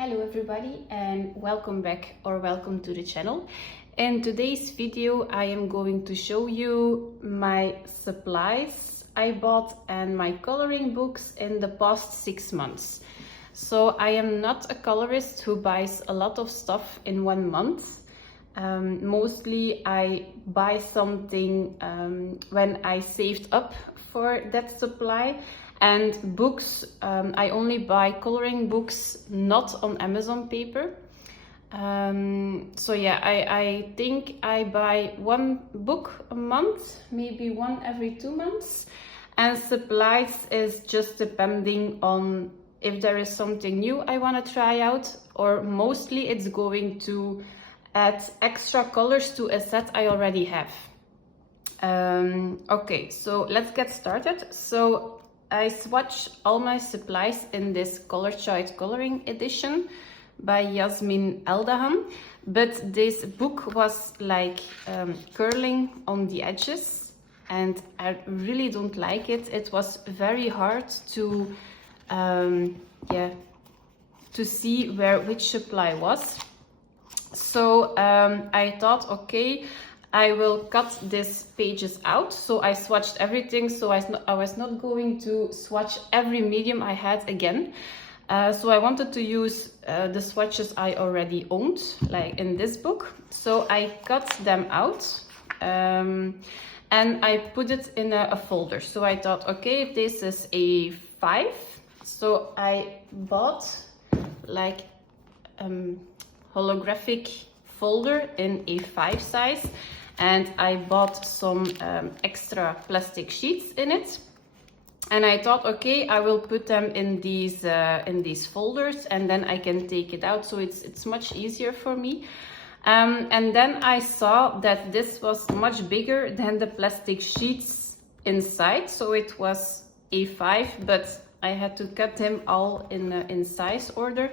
Hello everybody and welcome back or welcome to the channel. In today's video I am going to show you my supplies I bought and my coloring books in the past 6 months. So I am not a colorist who buys a lot of stuff in 1 month. Mostly I buy something when I saved up for that supply. And books, I only buy coloring books not on Amazon paper. So yeah, I think I buy 1 book a month, maybe 1 every 2 months. And supplies is just depending on if there is something new I want to try out, or mostly it's going to add extra colors to a set I already have. Okay, so let's get started. So I swatch all my supplies in this coloriage coloring edition by Yasmin Eldahan, but this book was like curling on the edges and I really don't like it. It was very hard to see which supply was. So I thought, okay, I will cut these pages out. So I swatched everything, so I was not going to swatch every medium I had again. So I wanted to use the swatches I already owned, like in this book. So I cut them out and I put it in a folder. So I thought, okay, this is a 5. So I bought like holographic folder in a 5 size. And I bought some extra plastic sheets in it. And I thought, okay, I will put them in these folders and then I can take it out. So it's much easier for me. And then I saw that this was much bigger than the plastic sheets inside. So it was A5, but I had to cut them all in size order.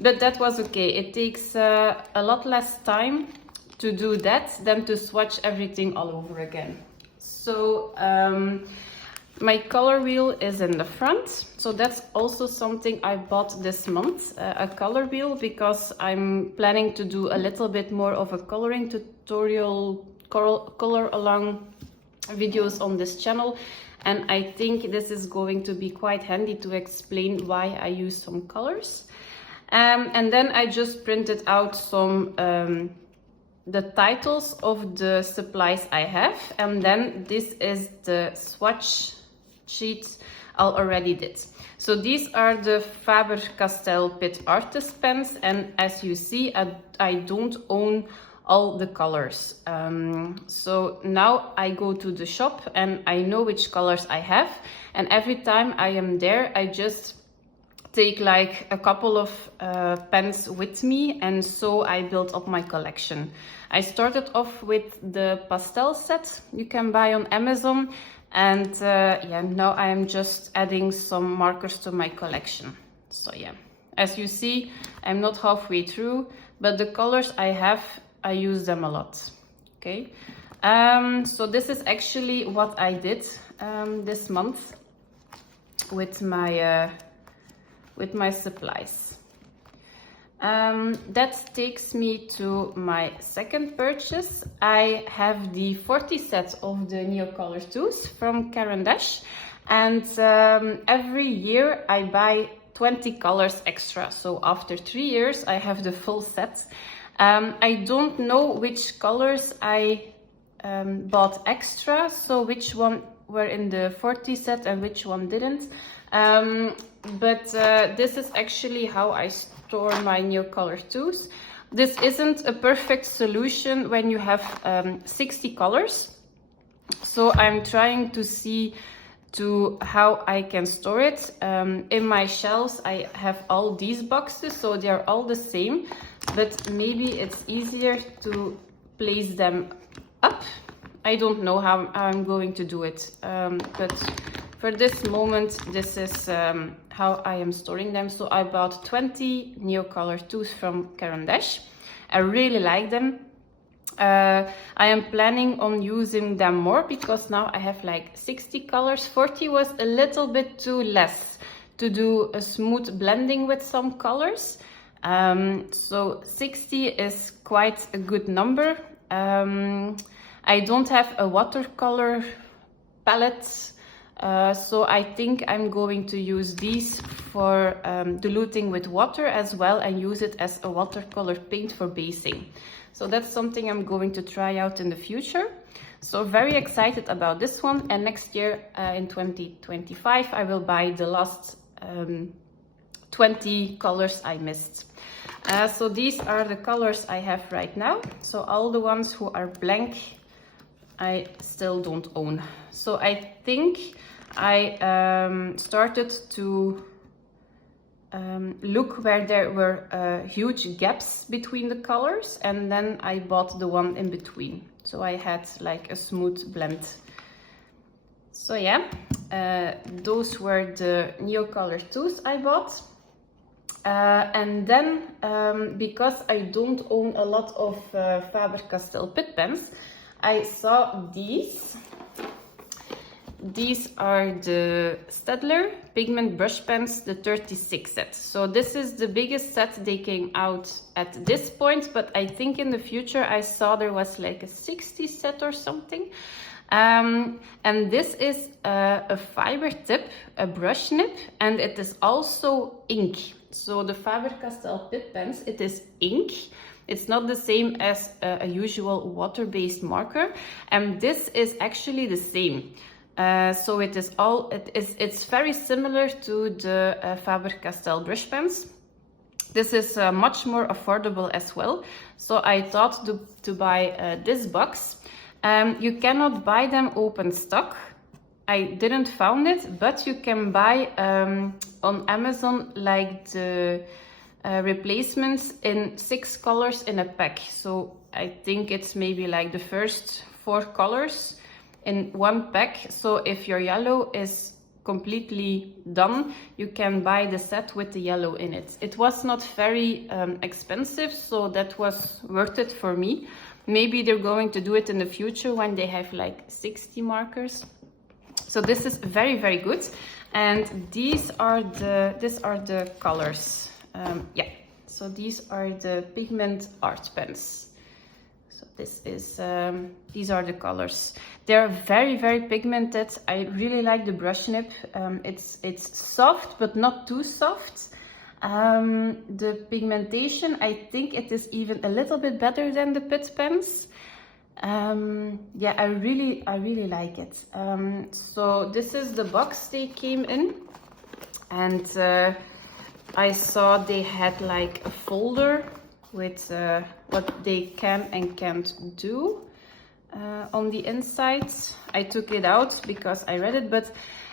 But that was okay. It takes a lot less time to do that than to swatch everything all over again. So my color wheel is in the front. So that's also something I bought this month, a color wheel, because I'm planning to do a little bit more of a coloring tutorial, color along videos on this channel. And I think this is going to be quite handy to explain why I use some colors. And then I just printed out some the titles of the supplies I have, and then this is the swatch sheets I already did. So these are the Faber-Castell Pit Artist pens, and as you see, I don't own all the colors. So now I go to the shop and I know which colors I have, and every time I am there I just take like a couple of pens with me, and so I built up my collection. I started off with the pastel set you can buy on Amazon, and yeah, now I am just adding some markers to my collection. So yeah, as you see, I'm not halfway through, but the colors I have, I use them a lot. Okay, so this is actually what I did this month with my supplies. That takes me to my second purchase. I have the 40 set of the Neocolor IIs from Caran d'Ache, and every year I buy 20 colors extra. So after 3 years I have the full set. I don't know which colors I bought extra, so which one were in the 40 set and which one didn't. But this is actually how I store my Neocolor IIs. This isn't a perfect solution when you have 60 colors. So I'm trying to see how I can store it. In my shelves I have all these boxes, so they are all the same, but maybe it's easier to place them up. I don't know how I'm going to do it, but for this moment, this is how I am storing them. So I bought 20 Neocolor IIs from Caran d'Ache. I really like them. I am planning on using them more because now I have like 60 colors. 40 was a little bit too less to do a smooth blending with some colors. So 60 is quite a good number. I don't have a watercolor palette, so I think I'm going to use these for diluting with water as well and use it as a watercolor paint for basing. So that's something I'm going to try out in the future. So very excited about this one, and next year in 2025 I will buy the last 20 colors I missed. So these are the colors I have right now. So all the ones who are blank I still don't own. So I think I started to look where there were huge gaps between the colors, and then I bought the one in between. So I had like a smooth blend. So yeah, those were the Neocolor IIs I bought. And then, because I don't own a lot of Faber-Castell pit pens, I saw these. These are the Staedtler pigment brush pens, the 36 set. So this is the biggest set they came out at this point, but I think in the future I saw there was like a 60 set or something. And this is a fiber tip, a brush nib, and it is also ink. So the Faber-Castell pit pens, it is ink. It's not the same as a usual water-based marker, and this is actually the same. So it's very similar to the Faber-Castell brush pens. This is much more affordable as well. So I thought to buy this box. You cannot buy them open stock. I didn't found it, but you can buy on Amazon like the replacements in 6 colors in a pack. So I think it's maybe like the first 4 colors in one pack. So if your yellow is completely done, you can buy the set with the yellow in it. It was not very expensive, so that was worth it for me. Maybe they're going to do it in the future when they have like 60 markers. So this is very, very good. And these are the colors. Yeah, so these are the pigment art pens. So this is, these are the colors. They're very, very pigmented. I really like the brush nib. It's soft, but not too soft. The pigmentation, I think it is even a little bit better than the pit pens. Yeah, I really like it. So this is the box they came in, and I saw they had like a folder with what they can and can't do on the inside. I took it out because I read it, but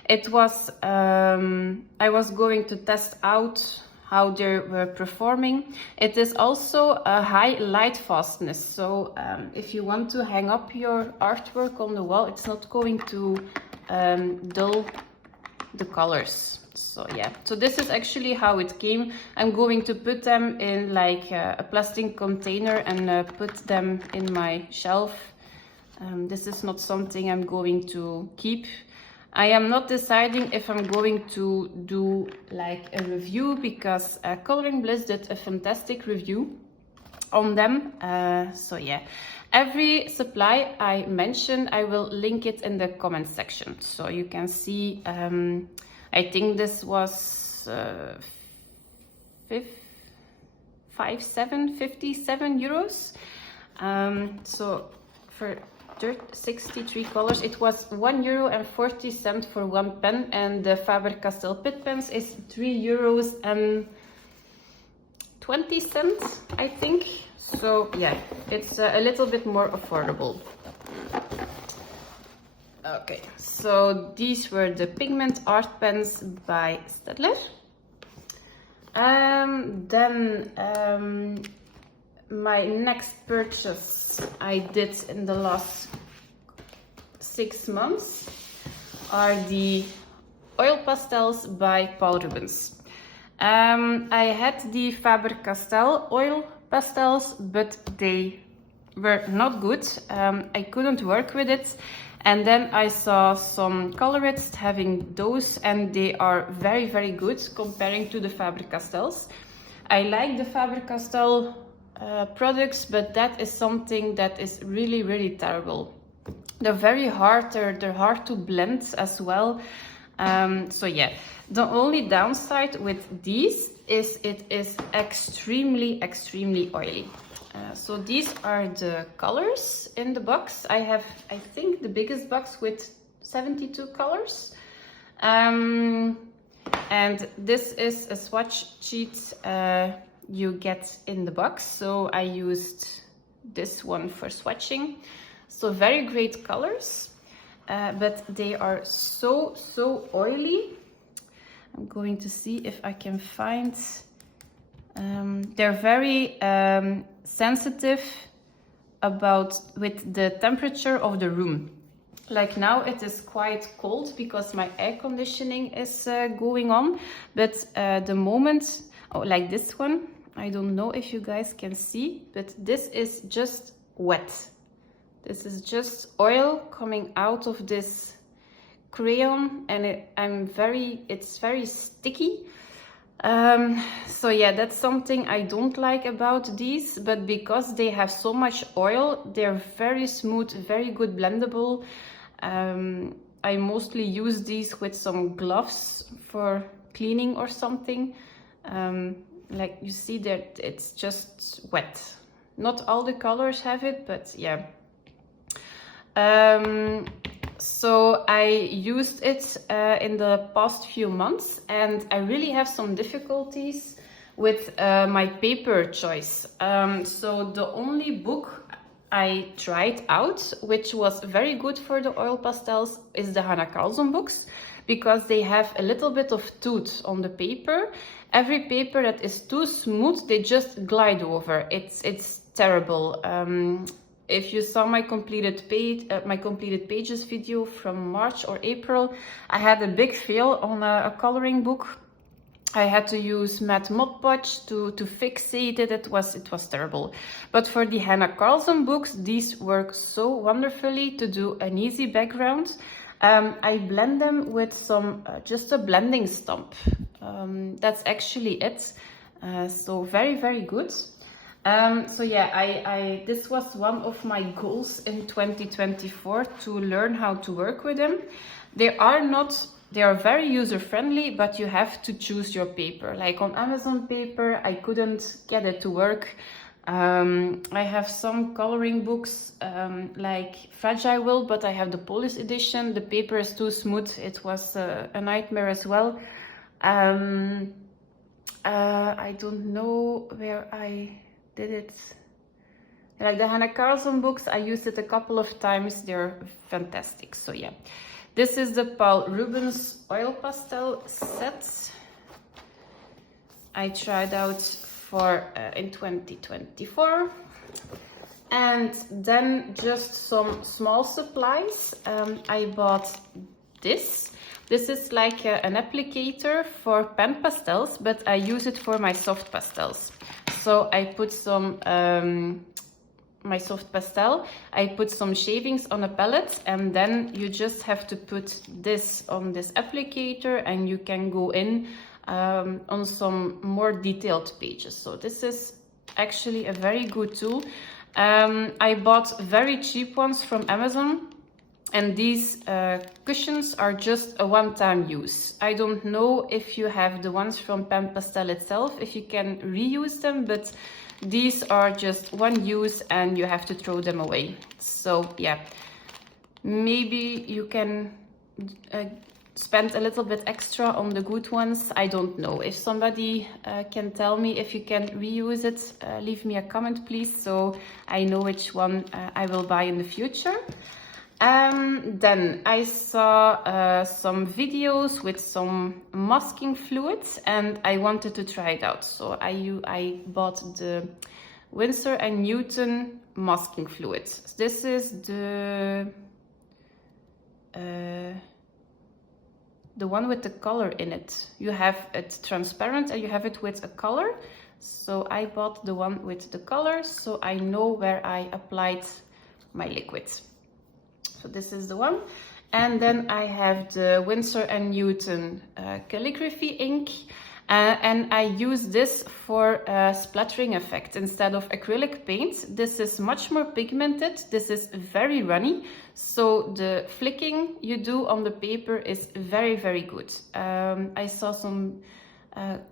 it was I was going to test out how they were performing. It is also a high light fastness, so if you want to hang up your artwork on the wall, it's not going to dull the colors. So yeah, so this is actually how it came. I'm going to put them in like a plastic container and put them in my shelf. This is not something I'm going to keep. I am not deciding if I'm going to do like a review, because Coloring Bliss did a fantastic review on them. So yeah, every supply I mention, I will link it in the comment section, so you can see. I think this was 57 euros. So for 63 colors, it was €1.40 for one pen, and the Faber-Castell pit pens is €3.20, I think. So yeah, it's a little bit more affordable. Okay, so these were the pigment art pens by Staedtler. Then my next purchase I did in the last 6 months are the oil pastels by Rubbens. I had the Faber-Castell oil pastels, but they were not good. I couldn't work with it. And then I saw some colorists having those, and they are very, very good comparing to the Faber-Castells. I like the Faber-Castell products, but that is something that is really, really terrible. They're very hard, they're hard to blend as well. So yeah, the only downside with these is it is extremely, extremely oily. So these are the colors in the box. I have, I think, the biggest box with 72 colors. And this is a swatch sheet you get in the box. So I used this one for swatching. So very great colors, but they are so oily. I'm going to see if I can find, they're very sensitive with the temperature of the room. Like now it is quite cold because my air conditioning is going on, but the moment, oh, like this one, I don't know if you guys can see, but this is just wet. This is just oil coming out of this crayon, and it's very sticky. So yeah, that's something I don't like about these, but because they have so much oil, they're very smooth, very good blendable. I mostly use these with some gloves for cleaning or something. Like you see that it's just wet. Not all the colors have it, but yeah. So I used it in the past few months, and I really have some difficulties with my paper choice. So the only book I tried out, which was very good for the oil pastels, is the Hannah Carlson books, because they have a little bit of tooth on the paper. Every paper that is too smooth, they just glide over. It's terrible. If you saw my completed pages video from March or April, I had a big fail on a coloring book. I had to use matte Mod Podge to fixate it. It was terrible. But for the Hannah Carlson books, these work so wonderfully to do an easy background. I blend them with some just a blending stump. That's actually it. So very good. So yeah, this was one of my goals in 2024, to learn how to work with them. They are very user-friendly, but you have to choose your paper. Like on Amazon paper, I couldn't get it to work. I have some coloring books like Fragile Will, but I have the Polish edition. The paper is too smooth. It was a nightmare as well. I don't know where I did it. Like the Hannah Carlson books, I used it a couple of times. They're fantastic. So yeah, this is the Paul Rubbens oil pastel set. I tried out for in 2024, and then just some small supplies. I bought this. This is like an applicator for pen pastels, but I use it for my soft pastels. So I put some, my soft pastel, I put some shavings on a palette, and then you just have to put this on this applicator, and you can go in on some more detailed pages. So this is actually a very good tool. I bought very cheap ones from Amazon. And these cushions are just a one-time use. I don't know if you have the ones from Pen Pastel itself, if you can reuse them, but these are just one use and you have to throw them away. So yeah, maybe you can spend a little bit extra on the good ones. I don't know. If somebody can tell me if you can reuse it, leave me a comment please, so I know which one I will buy in the future. Then I saw some videos with some masking fluids, and I wanted to try it out. So I bought the Winsor and Newton masking fluid. This is the one with the color in it. You have it transparent and you have it with a color. So I bought the one with the color, so I know where I applied my liquids. So this is the one. And then I have the Winsor and Newton calligraphy ink. And I use this for a splattering effect instead of acrylic paint. This is much more pigmented. This is very runny. So the flicking you do on the paper is very, very good. I saw some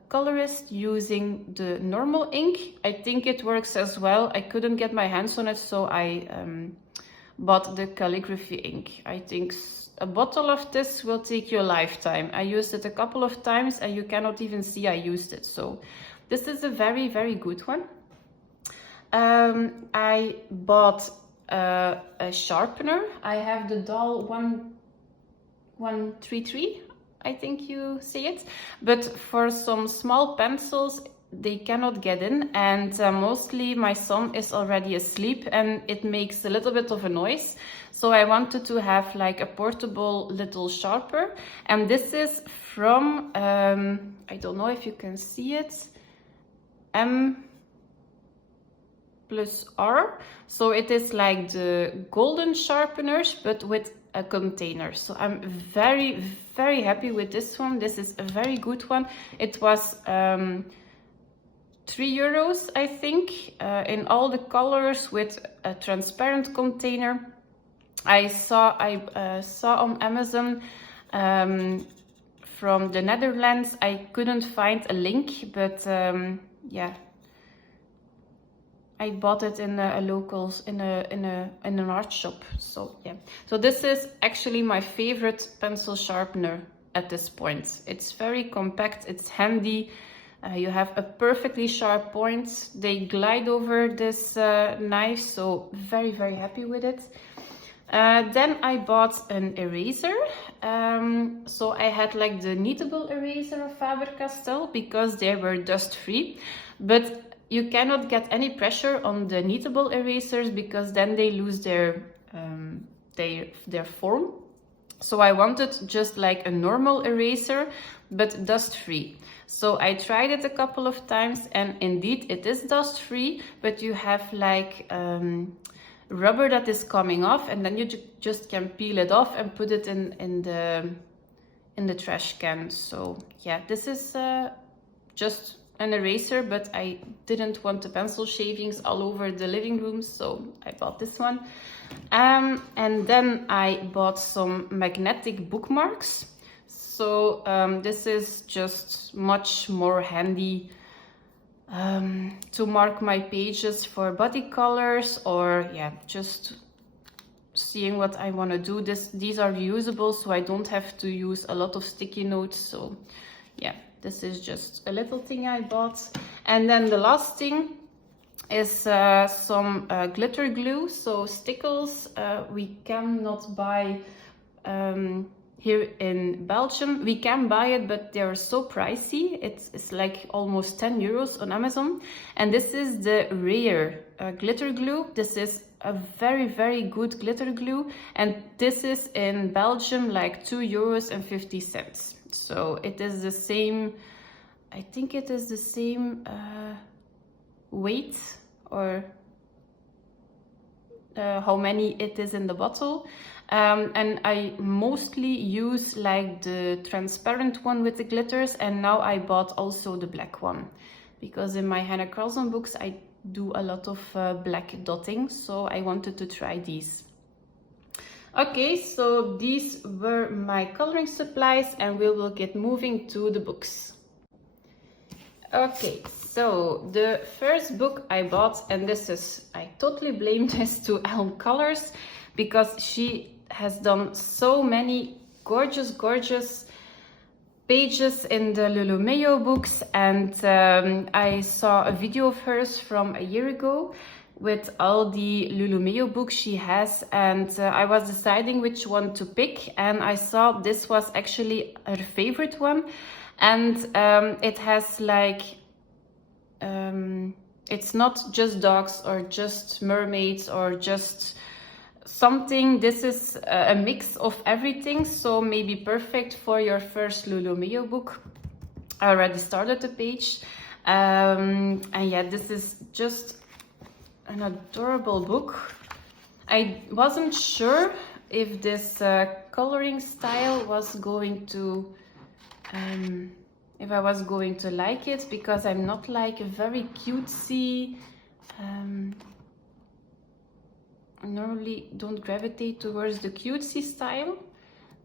colorists using the normal ink. I think it works as well. I couldn't get my hands on it, so I bought the calligraphy ink. I think a bottle of this will take you a lifetime. I used it a couple of times and you cannot even see I used it. So this is a very, very good one. I bought a sharpener. I have the doll 133, I think you see it. But for some small pencils, they cannot get in, and mostly my son is already asleep and it makes a little bit of a noise. So I wanted to have like a portable little sharper, and this is from, I don't know if you can see it, M+R. So it is like the golden sharpeners, but with a container. So I'm very, very happy with this one. This is a very good one. It was €3, I think, in all the colors with a transparent container. I saw on Amazon from the Netherlands. I couldn't find a link, but yeah, I bought it in a locals in an art shop. So yeah, so this is actually my favorite pencil sharpener at this point. It's very compact. It's handy. You have a perfectly sharp point. They glide over this knife, so very, very happy with it. Then I bought an eraser. So I had like the kneadable eraser of Faber-Castell because they were dust-free. But you cannot get any pressure on the kneadable erasers because then they lose their form. So I wanted just like a normal eraser, but dust-free. So I tried it a couple of times and indeed it is dust-free, but you have like rubber that is coming off, and then you just can peel it off and put it in the trash can. So yeah, this is just an eraser, but I didn't want the pencil shavings all over the living room, so I bought this one. And then I bought some magnetic bookmarks. So this is just much more handy to mark my pages for body colors, or yeah, just seeing what I want to do. These are reusable, so I don't have to use a lot of sticky notes. So yeah, this is just a little thing I bought. And then the last thing is some glitter glue. So stickles we cannot buy here in Belgium. We can buy it, but they are so pricey. It's like almost €10 on Amazon. And this is the rare glitter glue. This is a very, very good glitter glue. And this is in Belgium like €2.50. So it is the same, I think it is the same weight, or how many it is in the bottle. And I mostly use like the transparent one with the glitters, and now I bought also the black one because in my Hannah Carlson books I do a lot of black dotting, so I wanted to try these. Okay, so these were my coloring supplies and we will get moving to the books. Okay, so the first book I bought, and this is, I totally blame this to Elm Colors because she has done so many gorgeous, gorgeous pages in the Lulu Mayo books, and I saw a video of hers from a year ago with all the Lulu Mayo books she has, and I was deciding which one to pick, and I saw this was actually her favorite one. And it has like, it's not just dogs or just mermaids or just something. This is a mix of everything, so maybe perfect for your first Lulu Mayo book. I already started the page. And yeah, this is just an adorable book. I wasn't sure if this coloring style was going to if I was going to like it, because I'm not like a very cutesy, I normally don't gravitate towards the cutesy style,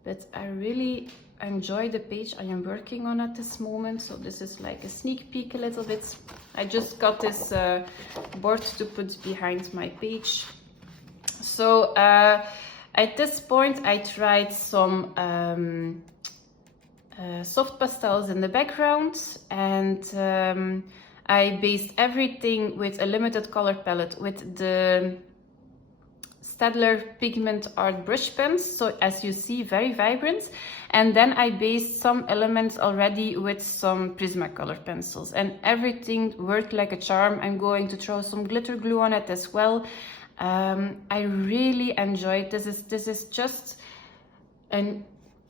but I really enjoy the page I am working on at this moment. So this is like a sneak peek a little bit. I just got this board to put behind my page. So at this point I tried some soft pastels in the background, and I based everything with a limited color palette with the Staedtler pigment art brush pens, so as you see, very vibrant. And then I based some elements already with some Prismacolor pencils, and everything worked like a charm. I'm going to throw some glitter glue on it as well. I really enjoyed this. This is just an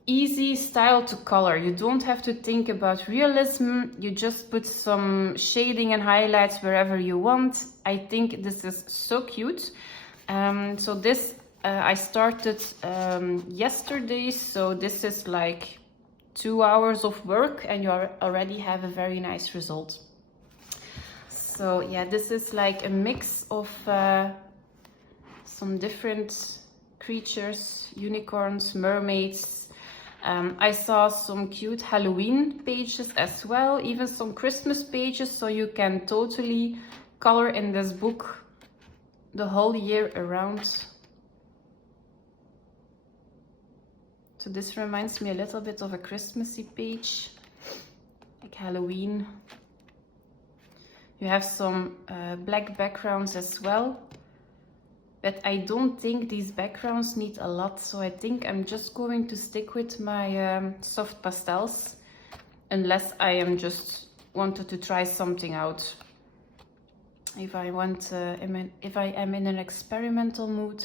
easy style to color. You don't have to think about realism. You just put some shading and highlights wherever you want. I think this is so cute. So this I started yesterday, so this is like 2 hours of work and you already have a very nice result. So yeah, this is like a mix of some different creatures, unicorns, mermaids. I saw some cute Halloween pages as well, even some Christmas pages, so you can totally color in this book the whole year around. So this reminds me a little bit of a Christmassy page, like Halloween. You have some black backgrounds as well, but I don't think these backgrounds need a lot, so I think I'm just going to stick with my soft pastels, unless I am just wanted to try something out. If I want, if I am in an experimental mood,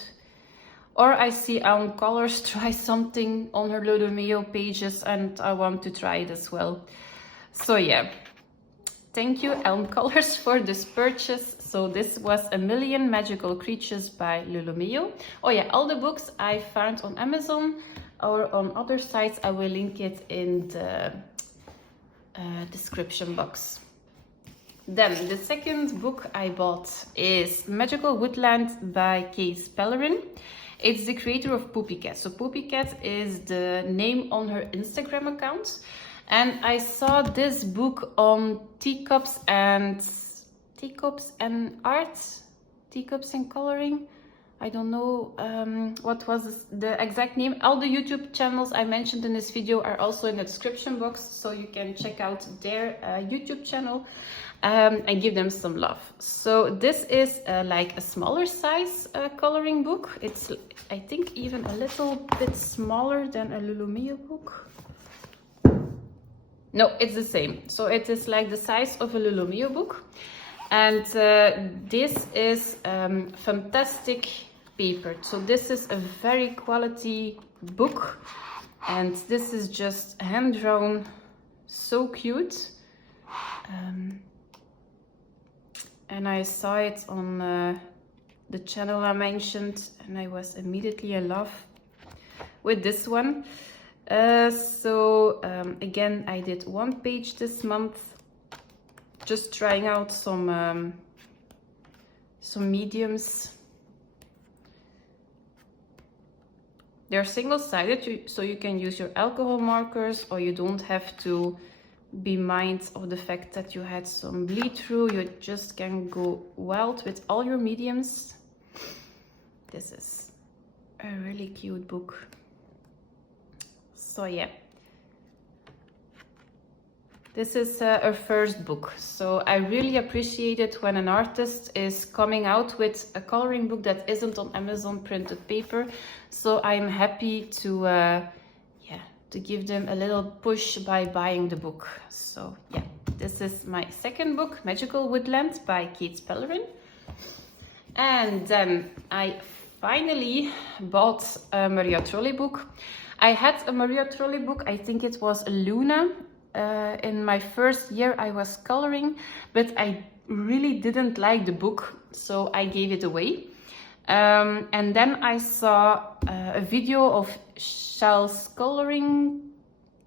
or I see Elm Colors try something on her Lulu Mayo pages and I want to try it as well. So yeah, thank you Elm Colors for this purchase. So this was A Million Magical Creatures by Lulu Mayo. Oh yeah, all the books I found on Amazon or on other sites. I will link it in the description box. Then the second book I bought is Magical Woodland by Pellerin. It's the creator of Poopy Cat. So Poopy Cat is the name on her Instagram account. And I saw this book on teacups and art, teacups and coloring. I don't know what was the exact name. All the YouTube channels I mentioned in this video are also in the description box, so you can check out their YouTube channel and give them some love. So this is like a smaller size coloring book. It's, I think, even a little bit smaller than a Lulu Mayo book. No, it's the same. So it is like the size of a Lulu Mayo book. And this is fantastic paper. So this is a very quality book. And this is just hand drawn, so cute. And I saw it on the channel I mentioned, and I was immediately in love with this one. Again, I did one page this month, just trying out some mediums. They're single-sided, so you can use your alcohol markers, or you don't have to be mindful of the fact that you had some bleed through. You just can go wild with all your mediums. This is a really cute book. So yeah, this is her first book. So I really appreciate it when an artist is coming out with a coloring book that isn't on Amazon printed paper. So I'm happy to give them a little push by buying the book. So yeah, this is my second book, Magical Woodland by Pellerin. And then I finally bought a Maria Trolle book. I had a Maria Trolle book, I think it was a Luna, in my first year I was coloring, but I really didn't like the book, so I gave it away. And then I saw a video of Shell's coloring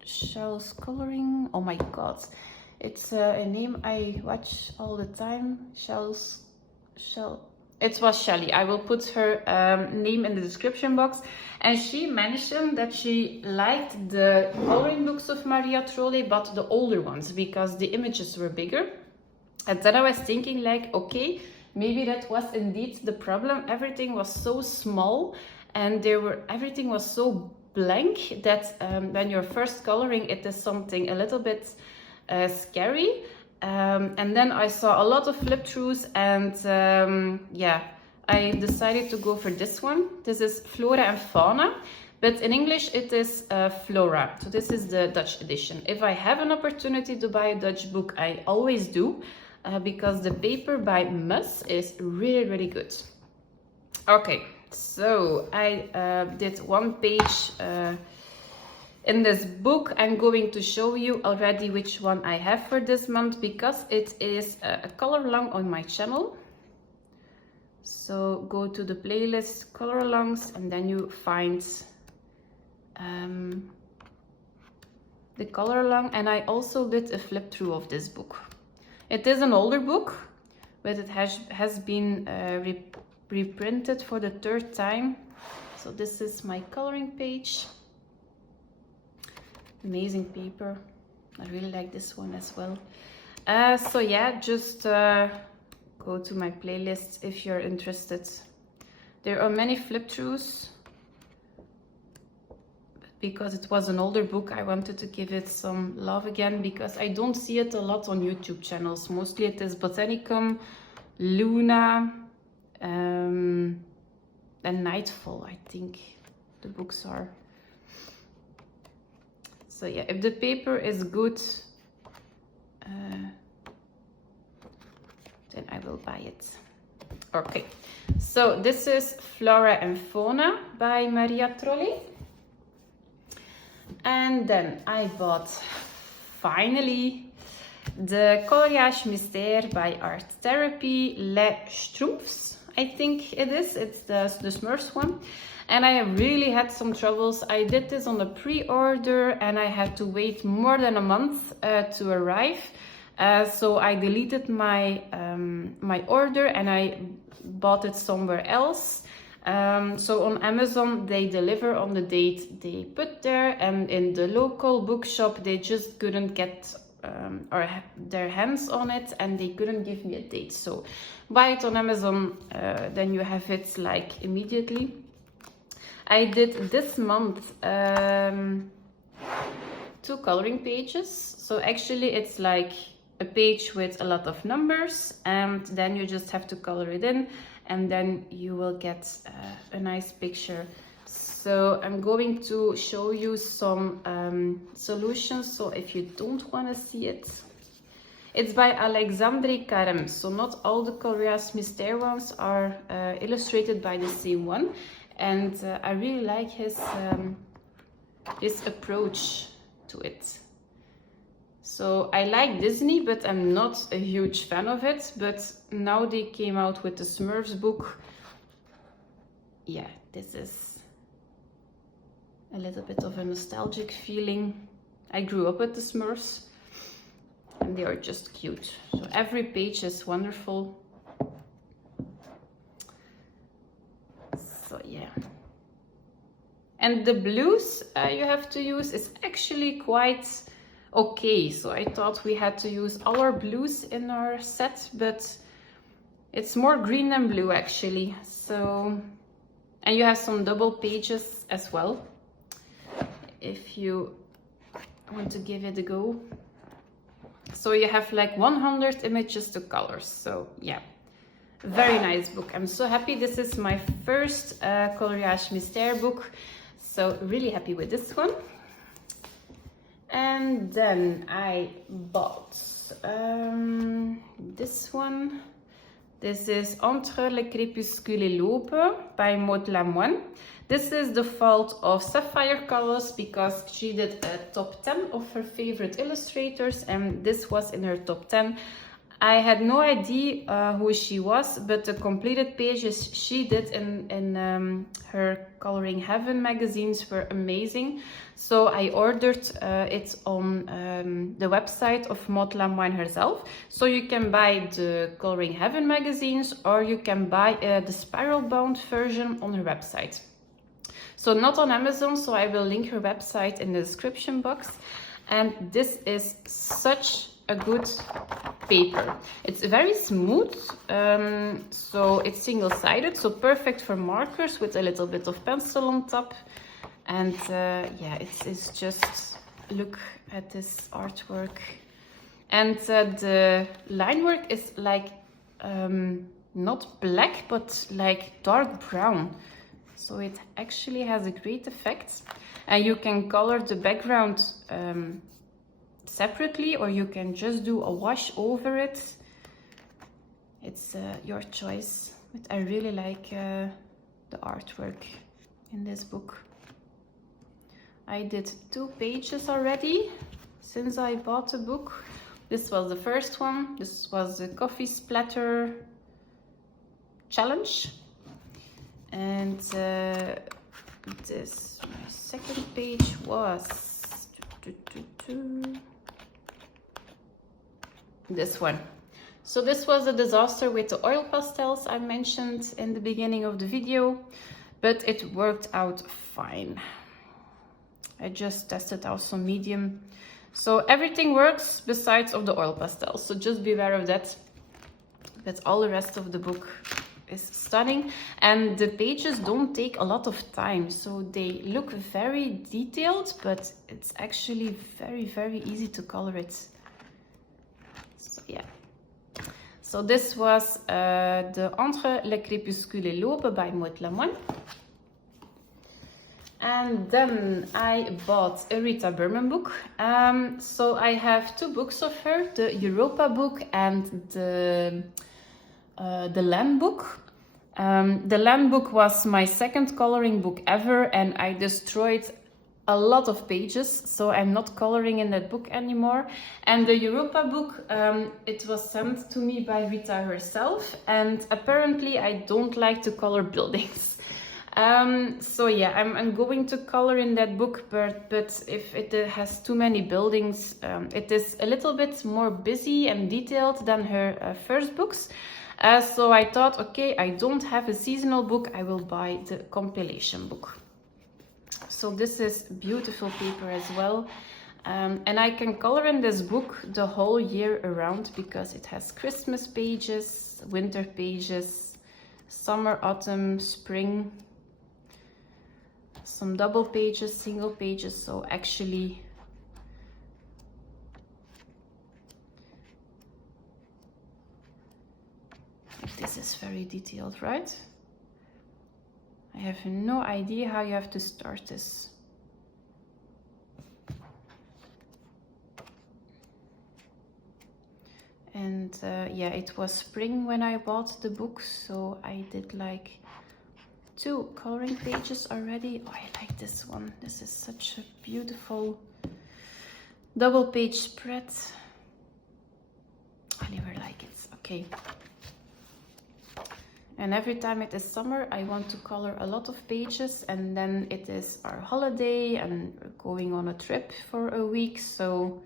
Shell's Coloring. Oh my god, it's a name I watch all the time. Shell. It was Shelly. I will put her name in the description box. And she mentioned that she liked the coloring books of Maria Trolle, but the older ones, because the images were bigger. And then I was thinking like, okay, maybe that was indeed the problem. Everything was so small and everything was so blank that when you're first coloring, it is something a little bit scary. And then I saw a lot of flip throughs and yeah, I decided to go for this one. This is Flora and Fauna, but in English it is Flora. So this is the Dutch edition. If I have an opportunity to buy a Dutch book, I always do, because the paper by Mus is really, really good. Okay, so I did one page in this book. I'm going to show you already which one I have for this month, because it is a color along on my channel. So go to the playlist color alongs and then you find the color along. And I also did a flip through of this book. It is an older book, but it has been reprinted for the 3rd time. So this is my coloring page. Amazing paper. I really like this one as well. So yeah, just go to my playlist if you're interested. There are many flip throughs. Because it was an older book, I wanted to give it some love again, because I don't see it a lot on YouTube channels. Mostly it is Botanicum, Luna, and Nightfall, I think the books are. So yeah, if the paper is good, then I will buy it. Okay, so this is Flora and Fauna by Maria Trolle. And then I bought, finally, the coloriage mystère by Art Therapy, Les Schtroumpfs, I think it is. It's the Smurfs one. And I really had some troubles. I did this on a pre-order and I had to wait more than a month to arrive. So I deleted my my order and I bought it somewhere else. So on Amazon they deliver on the date they put there, and in the local bookshop they just couldn't get their hands on it and they couldn't give me a date. So buy it on Amazon, then you have it like immediately. I did this month 2 coloring pages. So actually it's like a page with a lot of numbers and then you just have to color it in and then you will get a nice picture. So I'm going to show you some solutions. So if you don't want to see it, it's by Alexandre Carême. So not all the coloriage mystère ones are illustrated by the same one. And I really like his approach to it. So I like Disney, but I'm not a huge fan of it. But now they came out with the Smurfs book. Yeah, this is a little bit of a nostalgic feeling. I grew up with the Smurfs and they are just cute. So every page is wonderful. So yeah. And the blues you have to use is actually quite okay. So I thought we had to use all our blues in our set, but it's more green than blue actually. So, and you have some double pages as well if you want to give it a go. So you have like 100 images to color. So yeah, very nice book. I'm so happy. This is my first coloriage mystère book. So really happy with this one. And then I bought this one. This is Entre, crépuscule et l'aube by Lamoine. This is the fault of Sapphire Colors because she did a top 10 of her favorite illustrators and this was in her top 10. I had no idea who she was, but the completed pages she did in her Coloring Heaven magazines were amazing. So I ordered it on the website of Maud Lamoine herself. So you can buy the Coloring Heaven magazines, or you can buy the spiral bound version on her website. So not on Amazon, so I will link her website in the description box. And this is such a good paper. It's very smooth, so it's single-sided, so perfect for markers with a little bit of pencil on top. And yeah, it's just, look at this artwork. And the line work is like not black, but like dark brown. So it actually has a great effect. And you can color the background separately, or you can just do a wash over it. It's your choice. But I really like the artwork in this book. I did 2 pages already since I bought the book. This was the first one. This was the coffee splatter challenge. And this, my second page was this one. So this was a disaster with the oil pastels I mentioned in the beginning of the video, but it worked out fine. I just tested out some medium. So everything works besides of the oil pastels, so just be aware of that. But all the rest of the book is stunning, and the pages don't take a lot of time, so they look very detailed, but it's actually very easy to color it. So yeah, so this was the Entre, crépuscule et l'aube by Maud Lamoine. And then I bought a Rita Berman book. So I have 2 books of her, the Europa book and the Land book. The Land book was my second coloring book ever, and I destroyed a lot of pages, so I'm not coloring in that book anymore. And the Europa book, it was sent to me by Rita herself, and apparently I don't like to color buildings. So yeah, I'm going to color in that book, but if it has too many buildings, it is a little bit more busy and detailed than her first books. So I thought, okay, I don't have a seasonal book, I will buy the compilation book. So this is beautiful paper as well. And I can color in this book the whole year around because it has Christmas pages, winter pages, summer, autumn, spring, some double pages, single pages. So actually this is very detailed, right? I have no idea how you have to start this. And yeah, it was spring when I bought the book, so I did like 2 coloring pages already. Oh, I like this one. This is such a beautiful double page spread. I never like it. Okay. And every time it is summer, I want to color a lot of pages, and then it is our holiday and going on a trip for a week. So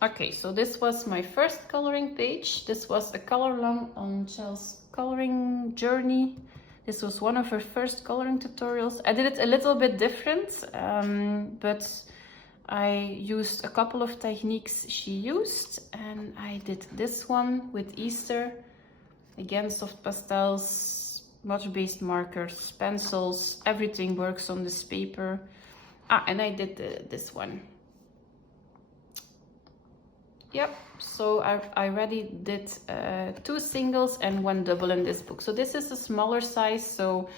okay, so this was my first coloring page. This was a color along on Chel's coloring journey. This was one of her first coloring tutorials. I did it a little bit different, but I used a couple of techniques she used, and I did this one with Easter. Again, soft pastels, water-based markers, pencils, everything works on this paper. And I did this one. Yep, so I already did 2 singles and 1 double in this book. So this is a smaller size, so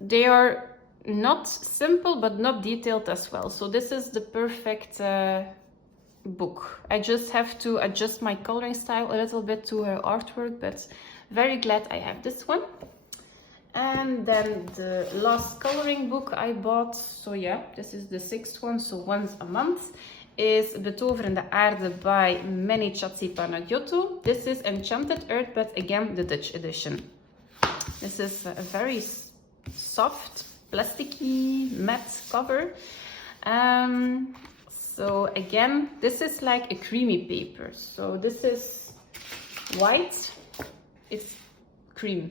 they are not simple but not detailed as well. So this is the perfect book. I just have to adjust my coloring style a little bit to her artwork, but very glad I have this one. And then the last coloring book I bought, so yeah, this is the 6th one, so once a month. is Betoverende aarde by Meni Chatzipanagiotou. This is Enchanted Earth, but again the Dutch edition. This is a very soft, plasticky, matte cover. So again, this is like a creamy paper. So this is white, it's cream.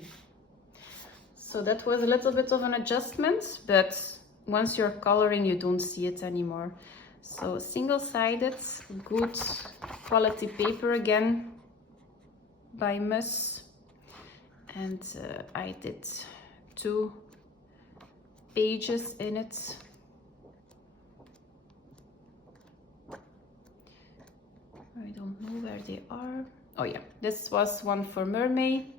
So that was a little bit of an adjustment, but once you're coloring, you don't see it anymore. So single-sided, good quality paper again by Mus. And I did 2 pages in it. I don't know where they are. Oh yeah, this was one for mermaid.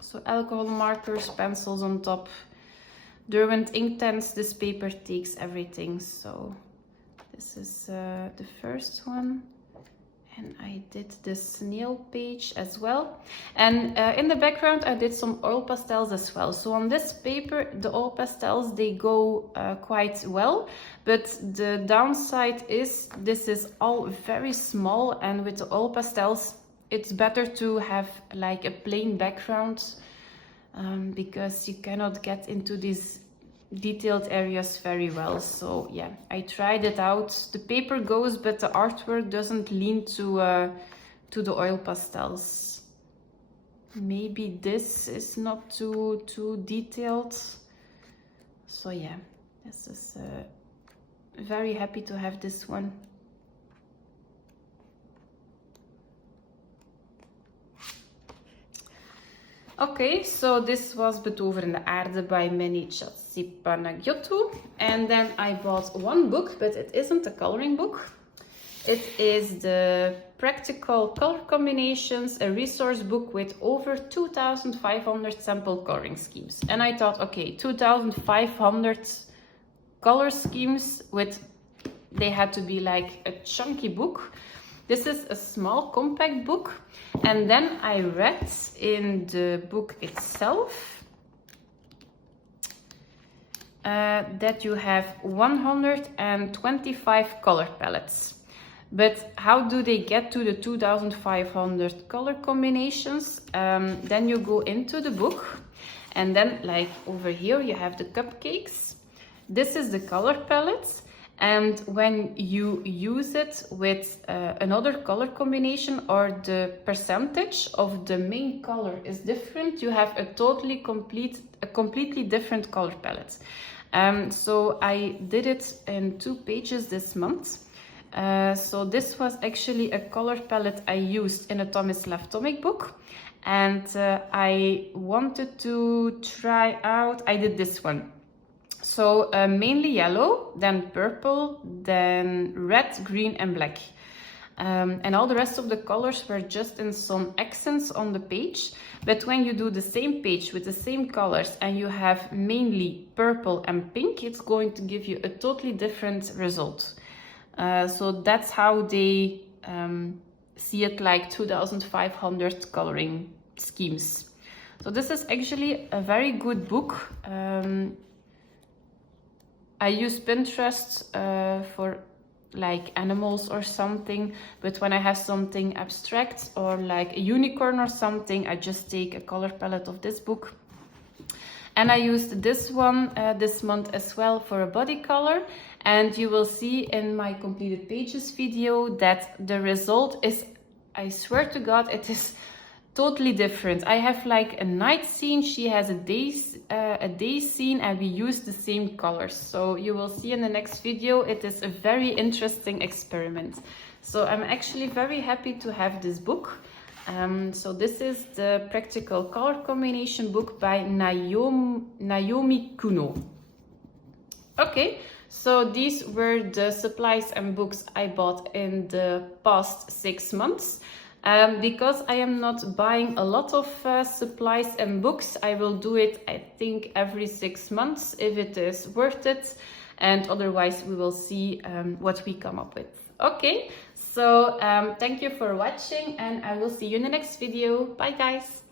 So alcohol markers, pencils on top, Derwent ink tents. This paper takes everything. So this is the first one. And I did this nail page as well. And in the background, I did some oil pastels as well. So on this paper, the oil pastels, they go quite well. But the downside is this is all very small. And with the oil pastels, it's better to have like a plain background because you cannot get into these detailed areas very well. So yeah, I tried it out. The paper goes, but the artwork doesn't lean to the oil pastels. Maybe this is not too detailed. So yeah, this is very happy to have this one. Okay, so this was Betoverende aarde by Meni Chatzipanagiotou. And then I bought one book, but it isn't a coloring book. It is the Practical Color Combinations, a resource book with over 2,500 sample coloring schemes. And I thought, okay, 2,500 color schemes they had to be like a chunky book. This is a small compact book. And then I read in the book itself that you have 125 color palettes. But how do they get to the 2,500 color combinations? Then you go into the book and then like over here you have the cupcakes. This is the color palette. And when you use it with another color combination or the percentage of the main color is different, you have a completely different color palette. So I did it in 2 pages this month. So this was actually a color palette I used in a Thomas Laftomic book. And I wanted to try out, I did this one. So mainly yellow, then purple, then red, green and black. And all the rest of the colors were just in some accents on the page. But when you do the same page with the same colors and you have mainly purple and pink, it's going to give you a totally different result. So that's how they see it, like 2,500 coloring schemes. So this is actually a very good book. I use Pinterest for like animals or something, but when I have something abstract or like a unicorn or something, I just take a color palette of this book. And I used this one this month as well for a body color. And you will see in my completed pages video that the result is, I swear to God, it is totally different. I have like a night scene, she has a day scene, and we use the same colors. So you will see in the next video, it is a very interesting experiment. So I'm actually very happy to have this book. So this is the Practical Color Combination book by Naomi Kuno. Okay, so these were the supplies and books I bought in the past 6 months. Because I am not buying a lot of supplies and books, I will do it, I think, every 6 months if it is worth it. And otherwise, we will see what we come up with. Okay, so thank you for watching and I will see you in the next video. Bye, guys.